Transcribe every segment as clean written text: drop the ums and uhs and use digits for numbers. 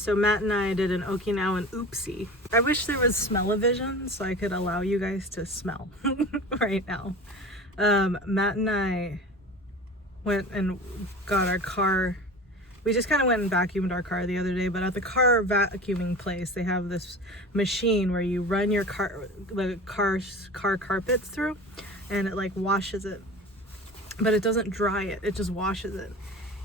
So Matt and I did an Okinawan oopsie. I wish there was smell-o-vision so I could allow you guys to smell right now. Matt and I went and got our car. We just kind of went and vacuumed our car the other day, but at the car vacuuming place, they have this machine where you run your the car carpets through, and it like washes it, but it doesn't dry it, it just washes it.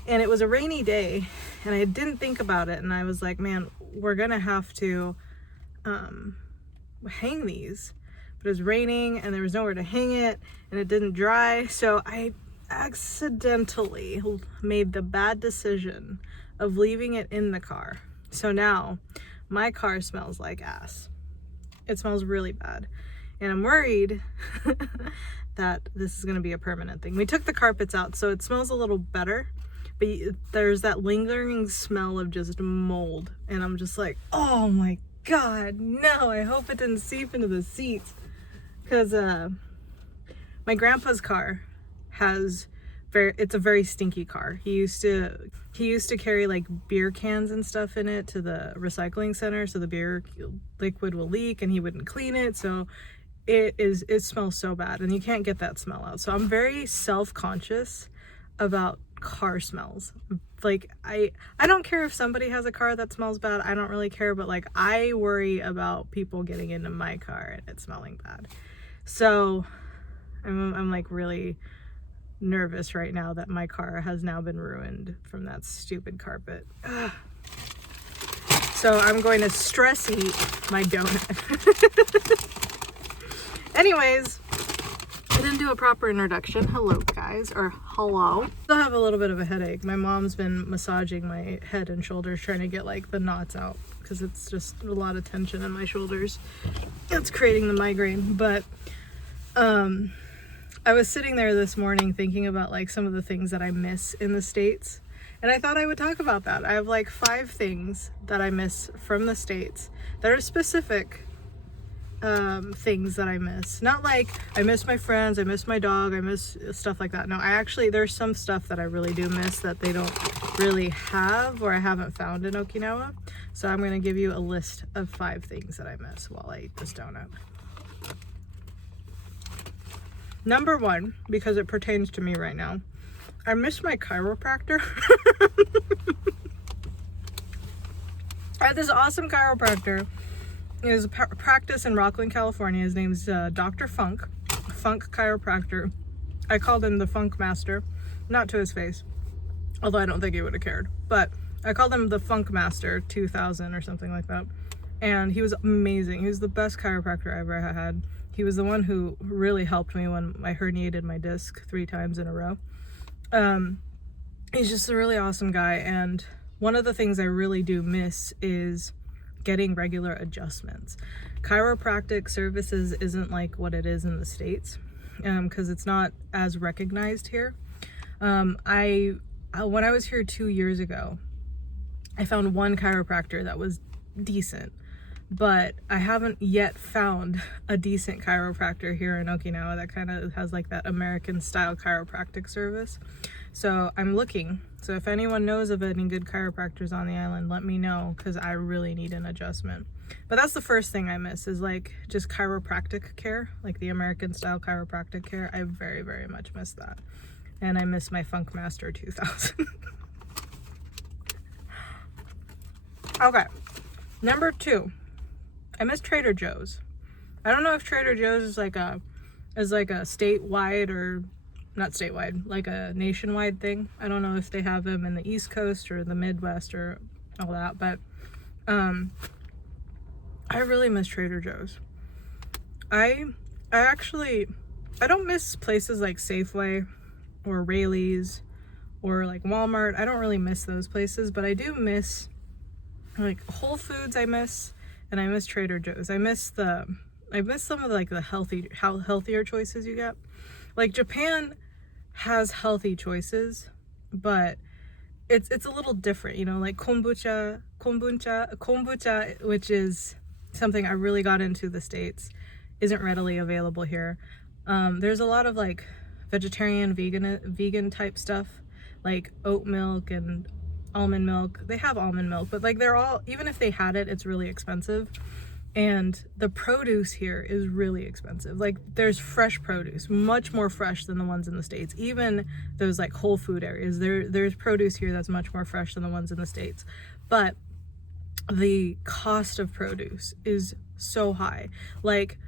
And it was a rainy day, and I didn't think about it, and I was like, man, we're gonna have to hang these. But it was raining, and there was nowhere to hang it, and it didn't dry, so I accidentally made the bad decision of leaving it in the car. So now my car smells like ass. It smells really bad, and I'm worried that this is going to be a permanent thing. We took the carpets out, so it smells a little better, but there's that lingering smell of just mold, and I'm just like, oh my god, no, I hope it didn't seep into the seats, because my grandpa's car it's a very stinky car. He used to carry like beer cans and stuff in it to the recycling center, so the beer liquid will leak and he wouldn't clean it, so it smells so bad, and you can't get that smell out. So I'm very self-conscious about car smells. Like I don't care if somebody has a car that smells bad, I don't really care, but like I worry about people getting into my car and it smelling bad. So I'm like really nervous right now that my car has now been ruined from that stupid carpet. Ugh. So I'm going to stress eat my donut. Anyways, I didn't do a proper introduction. Hello guys, or hello. Still have a little bit of a headache. My mom's been massaging my head and shoulders, trying to get like the knots out, because it's just a lot of tension in my shoulders. It's creating the migraine. But I was sitting there this morning thinking about like some of the things that I miss in the States, and I thought I would talk about that. I have like 5 things that I miss from the States that are specific things that I miss. Not like I miss my friends, I miss my dog, I miss stuff like that. No, there's some stuff that I really do miss that they don't really have, or I haven't found in Okinawa. So I'm going to give you a list of 5 things that I miss while I eat this donut. Number 1, because it pertains to me right now, I miss my chiropractor. I had this awesome chiropractor. He has a practice in Rockland, California. His name's Dr. Funk Chiropractor. I called him the Funk Master, not to his face, although I don't think he would have cared, but I called him the Funk Master 2000 or something like that, and he was amazing. He was the best chiropractor I ever had. He was the one who really helped me when I herniated my disc 3 times in a row. He's just a really awesome guy, and one of the things I really do miss is getting regular adjustments. Chiropractic services isn't like what it is in the States, because it's not as recognized here. When I was here 2 years ago, I found one chiropractor that was decent, but I haven't yet found a decent chiropractor here in Okinawa that kind of has like that American style chiropractic service. So I'm looking. So if anyone knows of any good chiropractors on the island, let me know, because I really need an adjustment. But that's the first thing I miss, is like just chiropractic care, like the American style chiropractic care. I very, very much miss that. And I miss my Funk Master 2000. Okay, number 2. I miss Trader Joe's. I don't know if Trader Joe's is like a statewide, or not statewide, like a nationwide thing. I don't know if they have them in the East Coast or the Midwest or all that, but I really miss Trader Joe's. I don't miss places like Safeway or Rayleigh's or like Walmart. I don't really miss those places, but I do miss like Whole Foods. I miss Trader Joe's. I miss some of like the healthier choices you get. Like Japan has healthy choices, but it's a little different, you know, like kombucha, which is something I really got into the States, isn't readily available here. There's a lot of like vegetarian, vegan type stuff, like oat milk and almond milk. They have almond milk, but like they're all, even if they had it, it's really expensive. And the produce here is really expensive. Like there's fresh produce, much more fresh than the ones in the States. Even those like Whole Food areas, there's produce here that's much more fresh than the ones in the States. But the cost of produce is so high. Like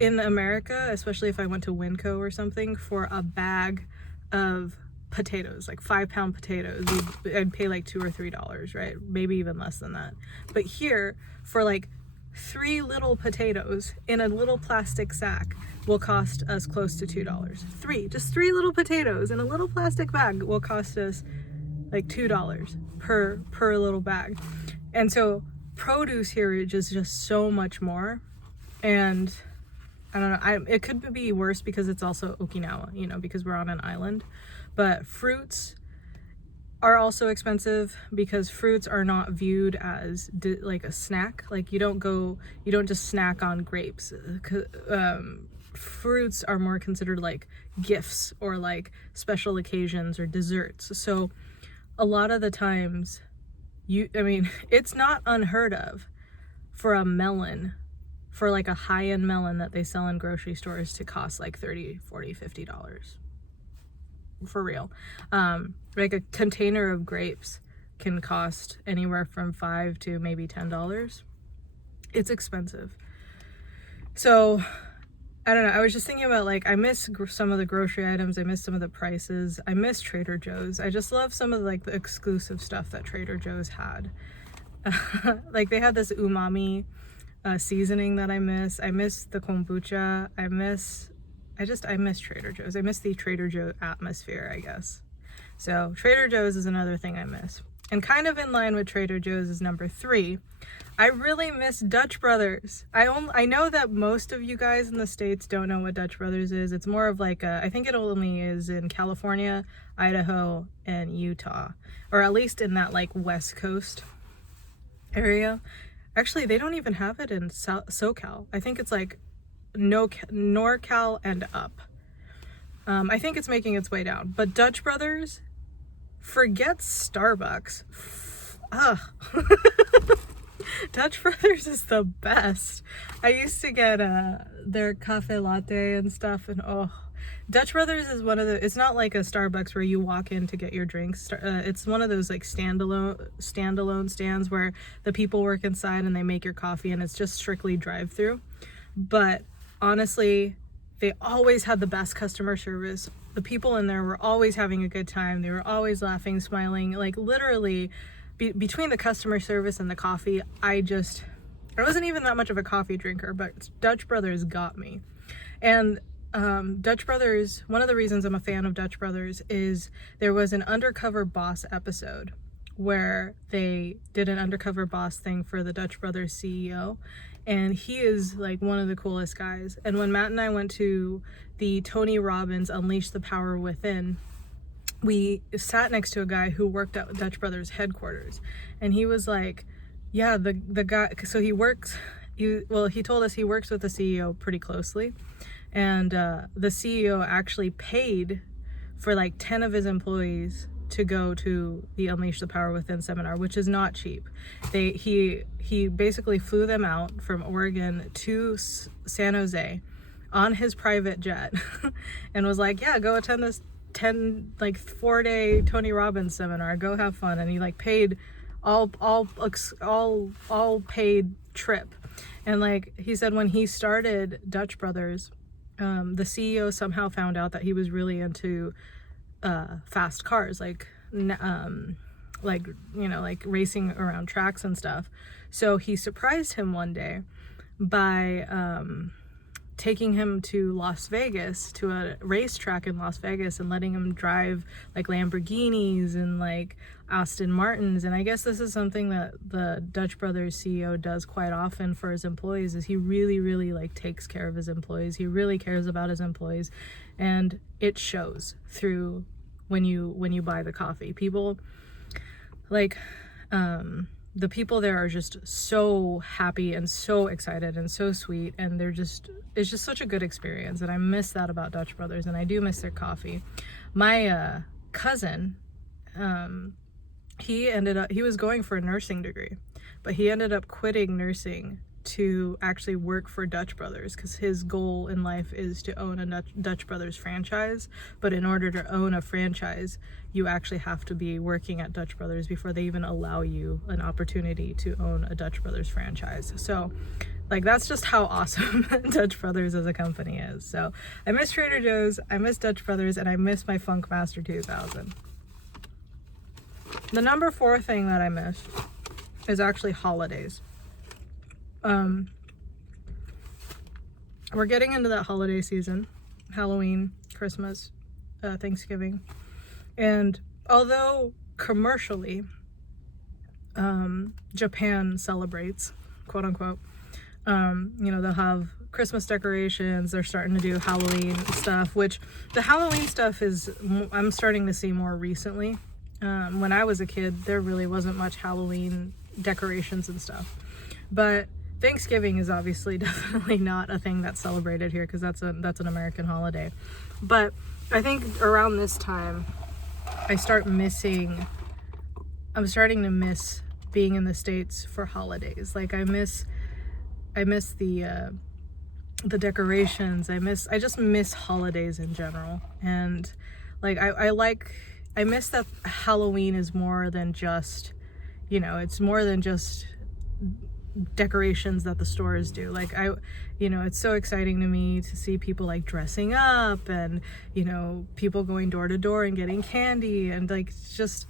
in America, especially if I went to Winco or something, for a bag of potatoes, like 5-pound potatoes, I'd pay like $2 or $3, right? Maybe even less than that. But here, for like 3 little potatoes in a little plastic sack will cost us close to $2. Just 3 little potatoes in a little plastic bag will cost us like $2 per little bag. And so produce here is just so much more. And I don't know, it could be worse because it's also Okinawa, you know, because we're on an island. But fruits are also expensive because fruits are not viewed as like a snack. Like you don't just snack on grapes. Fruits are more considered like gifts or like special occasions or desserts. So a lot of the times it's not unheard of for a melon, for like a high-end melon that they sell in grocery stores, to cost like $30, $40, $50. For real. Like a container of grapes can cost anywhere from $5 to maybe $10. It's expensive. So I don't know, I was just thinking about, like, I miss some of the grocery items, I miss some of the prices, I miss Trader Joe's. I just love some of like the exclusive stuff that Trader Joe's had. Like they had this umami seasoning that I miss the kombucha, I miss Trader Joe's. I miss the Trader Joe atmosphere, I guess. So Trader Joe's is another thing I miss. And kind of in line with Trader Joe's is number 3. I really miss Dutch Brothers. I know that most of you guys in the States don't know what Dutch Brothers is. It's more of like I think it only is in California, Idaho, and Utah. Or at least in that like West Coast area. Actually, they don't even have it in SoCal. I think it's like NorCal and up. I think it's making its way down. But Dutch Brothers, forget Starbucks. Ugh. Dutch Brothers is the best. I used to get their cafe latte and stuff, and Dutch Brothers is one of the, it's not like a Starbucks where you walk in to get your drinks. It's one of those like standalone stands where the people work inside and they make your coffee, and it's just strictly drive-through. But honestly, they always had the best customer service. The people in there were always having a good time. They were always laughing, smiling. Like literally, between the customer service and the coffee, I wasn't even that much of a coffee drinker, but Dutch Brothers got me. And Dutch Brothers, one of the reasons I'm a fan of Dutch Brothers is there was an Undercover Boss episode where they did an undercover boss thing for the Dutch Brothers CEO. And he is like one of the coolest guys. And when Matt and I went to the Tony Robbins Unleash the Power Within, we sat next to a guy who worked at Dutch Brothers headquarters. And he was like, yeah, the guy, so he told us he works with the CEO pretty closely. And the CEO actually paid for like 10 of his employees to go to the Unleash the Power Within seminar, which is not cheap. He basically flew them out from Oregon to San Jose on his private jet and was like, yeah, go attend this 4-day Tony Robbins seminar, go have fun. And he like paid all paid trip. And like he said, when he started Dutch Brothers, the CEO somehow found out that he was really into fast cars, like racing around tracks and stuff. So he surprised him one day by taking him to Las Vegas, to a racetrack in Las Vegas, and letting him drive like Lamborghinis and like Aston Martins. And I guess this is something that the Dutch Brothers CEO does quite often for his employees, is he really, really like takes care of his employees. He really cares about his employees, and it shows through when you buy the coffee. People like the people there are just so happy and so excited and so sweet, and it's just such a good experience. And I miss that about Dutch Brothers, and I do miss their coffee. My cousin he was going for a nursing degree, but he ended up quitting nursing to actually work for Dutch Brothers, because his goal in life is to own a Dutch Brothers franchise. But in order to own a franchise, you actually have to be working at Dutch Brothers before they even allow you an opportunity to own a Dutch Brothers franchise. So like, that's just how awesome Dutch Brothers as a company is. So I miss Trader Joe's, I miss Dutch Brothers, and I miss my Funk Master 2000. The number 4 thing that I miss is actually holidays. We're getting into that holiday season, Halloween, Christmas, Thanksgiving, and although commercially Japan celebrates, quote unquote, you know, they'll have Christmas decorations, they're starting to do Halloween stuff, which the Halloween stuff is, I'm starting to see more recently. When I was a kid, there really wasn't much Halloween decorations and stuff, but Thanksgiving is obviously definitely not a thing that's celebrated here, because that's an American holiday. But I think around this time I'm starting to miss being in the States for holidays. Like, I miss the decorations. I just miss holidays in general. And like, I miss that Halloween is more than just, you know, it's more than just decorations that the stores do. Like, you know, it's so exciting to me to see people like dressing up, and, you know, people going door to door and getting candy, and like just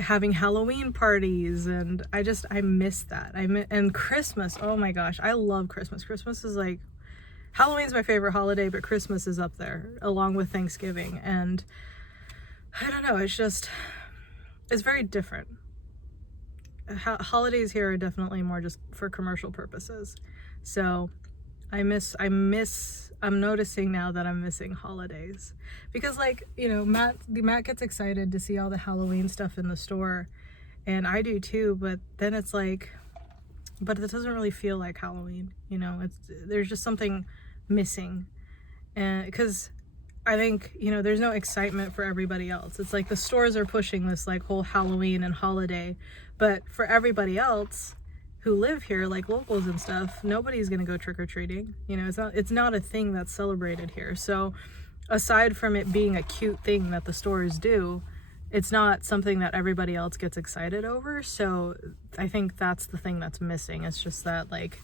having Halloween parties. And I miss that. And Christmas, oh my gosh, I love Christmas. Christmas is like, Halloween's my favorite holiday, but Christmas is up there along with Thanksgiving. And I don't know, it's very different. Holidays here are definitely more just for commercial purposes. So I'm noticing now that I'm missing holidays, because, like, you know, Matt gets excited to see all the Halloween stuff in the store, and I do too, but then it's like, but it doesn't really feel like Halloween, you know. There's just something missing. And because I think, you know, there's no excitement for everybody else. It's like the stores are pushing this like whole Halloween and holiday, but for everybody else who live here, like locals and stuff, nobody's gonna go trick-or-treating. You know, it's not a thing that's celebrated here. So aside from it being a cute thing that the stores do, it's not something that everybody else gets excited over. So I think that's the thing that's missing. It's just that like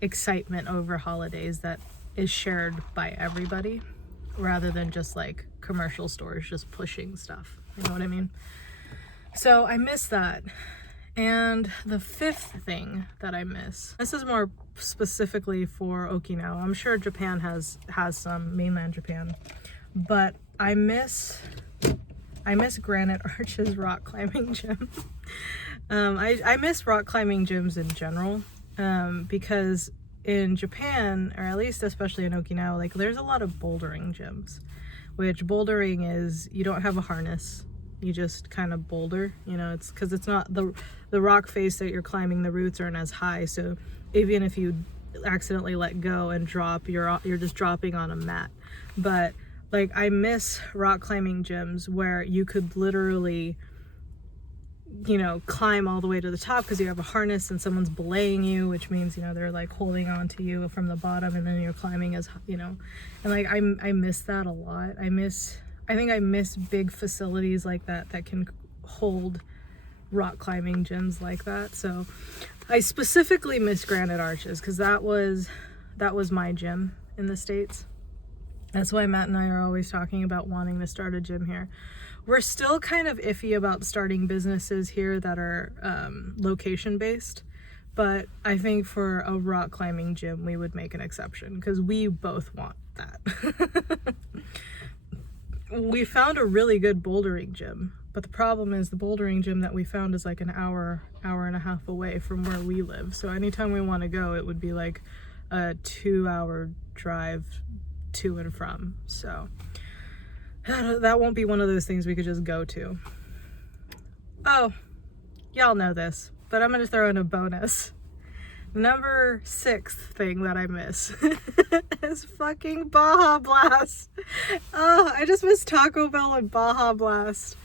excitement over holidays that is shared by everybody, rather than just like commercial stores just pushing stuff. You know what I mean? So I miss that. And the 5th thing that I miss, this is more specifically for Okinawa. I'm sure Japan has some, mainland Japan, but I miss Granite Arch's rock climbing gym. I miss rock climbing gyms in general, because in Japan, or at least especially in Okinawa, like there's a lot of bouldering gyms, which bouldering is, you don't have a harness, you just kind of boulder, you know. It's because it's not the rock face that you're climbing, the roots aren't as high, so even if you accidentally let go and drop, you're just dropping on a mat. But like, I miss rock climbing gyms where you could literally, you know, climb all the way to the top because you have a harness and someone's belaying you, which means, you know, they're like holding on to you from the bottom, and then you're climbing as, you know. And like, I miss that a lot. I think I miss big facilities like that can hold rock climbing gyms like that. So I specifically miss Granite Arches, because that was my gym in the States. That's why Matt and I are always talking about wanting to start a gym here. We're still kind of iffy about starting businesses here that are location based, but I think for a rock climbing gym we would make an exception, because we both want that. We found a really good bouldering gym, but the problem is the bouldering gym that we found is like an hour and a half away from where we live. So anytime we want to go, it would be like a 2-hour drive to and from. So that won't be one of those things we could just go to. Oh, y'all know this, but I'm gonna throw in a bonus. Number 6 thing that I miss is fucking Baja Blast. Oh, I just miss Taco Bell and Baja Blast.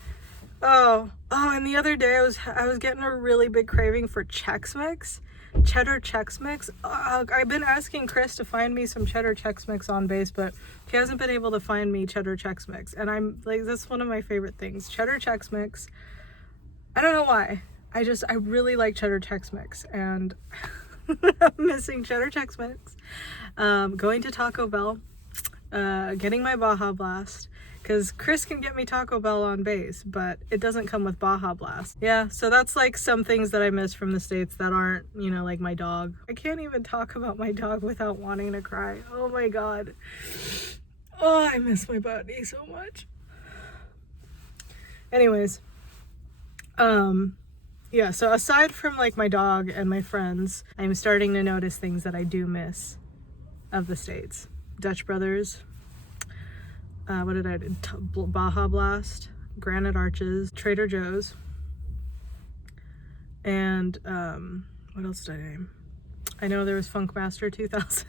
And the other day I was getting a really big craving for Chex Mix. Cheddar Chex Mix. I've been asking Chris to find me some cheddar Chex Mix on base, but he hasn't been able to find me cheddar Chex Mix. And I'm like, that's one of my favorite things. Cheddar Chex Mix. I don't know why. I really like cheddar Chex Mix, and I'm missing cheddar Chex Mix. Going to Taco Bell, getting my Baja Blast, because Chris can get me Taco Bell on base, but it doesn't come with Baja Blast. Yeah, so that's like some things that I miss from the States that aren't, you know, like my dog. I can't even talk about my dog without wanting to cry. Oh my God. Oh, I miss my buddy so much. Anyways, yeah, so aside from like my dog and my friends, I'm starting to notice things that I do miss of the States. Dutch Brothers. What did I do? Baja Blast, Granite Arches, Trader Joe's, and what else did I name? I know there was Funkmaster 2000.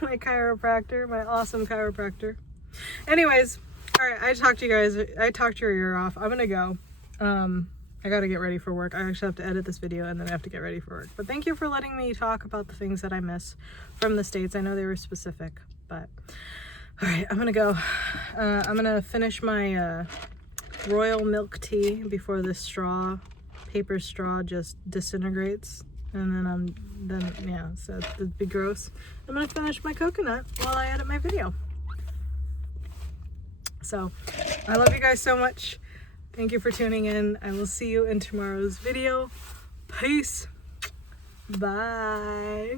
My chiropractor, my awesome chiropractor. Anyways, all right, I talked to you guys. I talked your ear off. I'm gonna go. I gotta get ready for work. I actually have to edit this video and then I have to get ready for work. But thank you for letting me talk about the things that I miss from the States. I know they were specific, but all right, I'm gonna go. I'm gonna finish my royal milk tea before this paper straw just disintegrates. And then yeah, so it'd be gross. I'm gonna finish my coconut while I edit my video. So I love you guys so much. Thank you for tuning in. I will see you in tomorrow's video. Peace. Bye.